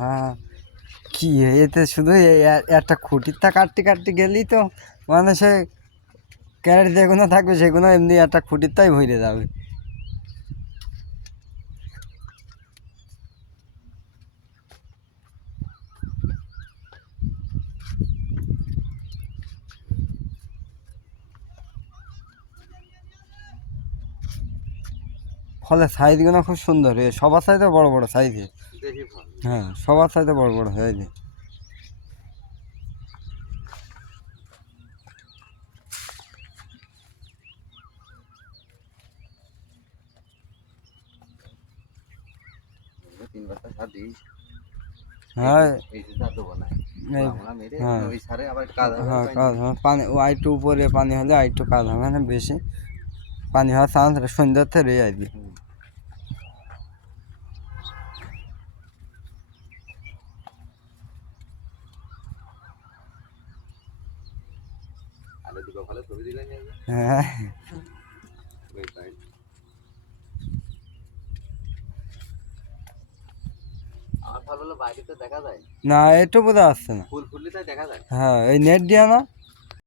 হ্যাঁ, কি এতে শুধু একটা খুঁটির তা কাটতে কাটতে গেলেই তো মানে সে ক্যারেট যেগুলো থাকবে সেগুলো এমনি একটা খুঁটির তাই ভরে যাবে। ফলে সাইজগুলো খুব সুন্দর, সবার সাইজে বড় বড় সাইজে। হ্যাঁ, সবার সাইজে বড় বড় সাইজে। হ্যাঁ, হ্যাঁ, হ্যাঁ, কাজ হবে পানি, ও আইটু উপরে পানি হলে আইটু কাজ হবে না বেশি, পানি হওয়ার চান্স সন্ধ্যার থেকে আর কি। হ্যাঁ, না একটু বোঝা আসছে না। হ্যাঁ, এই নেট দিয়া না।